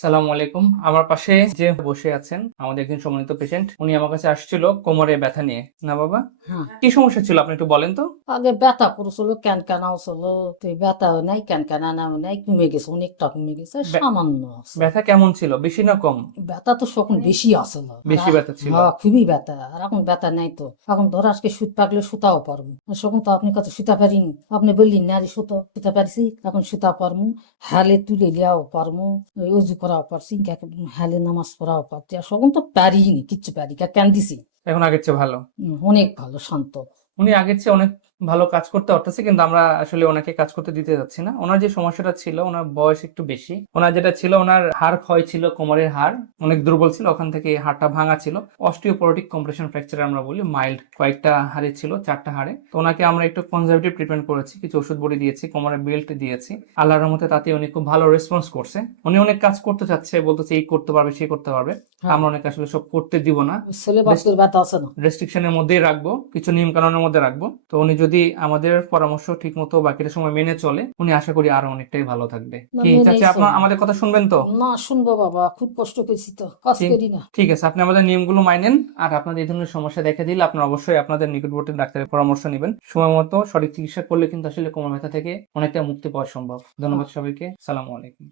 সালাম আলাইকুম। আমার পাশে যে বসে আছেন আমাদের একজন সম্মানিত পেশেন্ট উনি আমার কাছে আসছিল কোমরে ব্যথা নিয়ে। না বাবা? হ্যাঁ। কি সমস্যা ছিল? আপনি একটু বলেন তো। আগে ব্যথা করছিল ক্যান ক্যানাও ছিল তো এই ব্যথাও নাই ক্যান ক্যানাও নাই কমে গেছে অনেকটা কমে গেছে সামান্য ব্যথা কেমন ছিল? বেশি না কম? ব্যথা তো তখন বেশি আসল বেশি ব্যথা ছিল? হ্যাঁ খুবই ব্যথা। আর এখন ব্যথা নাই তো। এখন ধর আজকে সুত পাকলে সুতাও পারব। তখন তো আপনি কত সুতা পারিনি। আপনি বললেন নারী সুতো সুতা পারছি এখন সুতা পারমু হালে তুলে লিয়াও পারমু ওই করাও পারছি কে- হালে নামাজ পড়াও পারছি আর সখন তো পারিনি কিচ্ছু প্যারি কেন দিছি এখন আগের চেয়ে ভালো। অনেক ভালো শান্ত। উনি আগের চেয়ে অনেক ভালো কাজ করতে পারতেছে কিন্তু আমরা আসলে ওনাকে কাজ করতে দিতে যাচ্ছি না। ওনার যে সমস্যাটা ছিল ওনার বয়স একটু বেশি। ওনার যেটা ছিল ওনার হাড় ক্ষয় ছিল কোমরের হাড় অনেক দুর্বল ছিল ওখান থেকে হাড়টা ভাঙা ছিল। অস্টিওপোরোটিক কম্প্রেশন ফ্র্যাকচার আমরা বলি মাইল্ড কয়েকটা হাড়ে ছিল চারটা হাড়ে। তো ওনাকে আমরা একটু কনজারভেটিভ ট্রিটমেন্ট করেছি কিছু ওষুধ বড়ি দিয়েছি কোমরের বেল্ট দিয়েছি। আল্লাহর রহমতে তাতে উনি খুব ভালো রেসপন্স করছে। উনি অনেক কাজ করতে চাচ্ছে বলতেছে এই করতে পারবে সেই করতে পারবে। হ্যাঁ। আমরা অনেক আসলে সব করতে দিব না। রেস্ট্রিকশনের মধ্যেই রাখব কিছু নিয়ম কানুনের মধ্যে রাখব। তো উনি যদি আমাদের পরামর্শ ঠিক মতো বাকিটা সময় মেনে চলে উনি আশা করি আরও অনেকটাই ভালো থাকবে। কি আপনার আমাদের কথা শুনবেন তো? না শুনব বাবা খুব কষ্ট পেয়েছি তো কাজ ঠিক- করি না। ঠিক আছে আপনি আমাদের নিয়মগুলো মানেন আর আপনাদের এই ধরনের সমস্যা দেখা দিলে আপনার অবশ্যই আপনাদের নিকটবর্তী ডাক্তারের পরামর্শ নেবেন। সময় মতো সঠিক চিকিৎসা করলে কিন্তু আসলে কোমর ব্যথা থেকে অনেকটা মুক্তি পাওয়া সম্ভব। ধন্যবাদ সবাইকে সালামু আলাইকুম।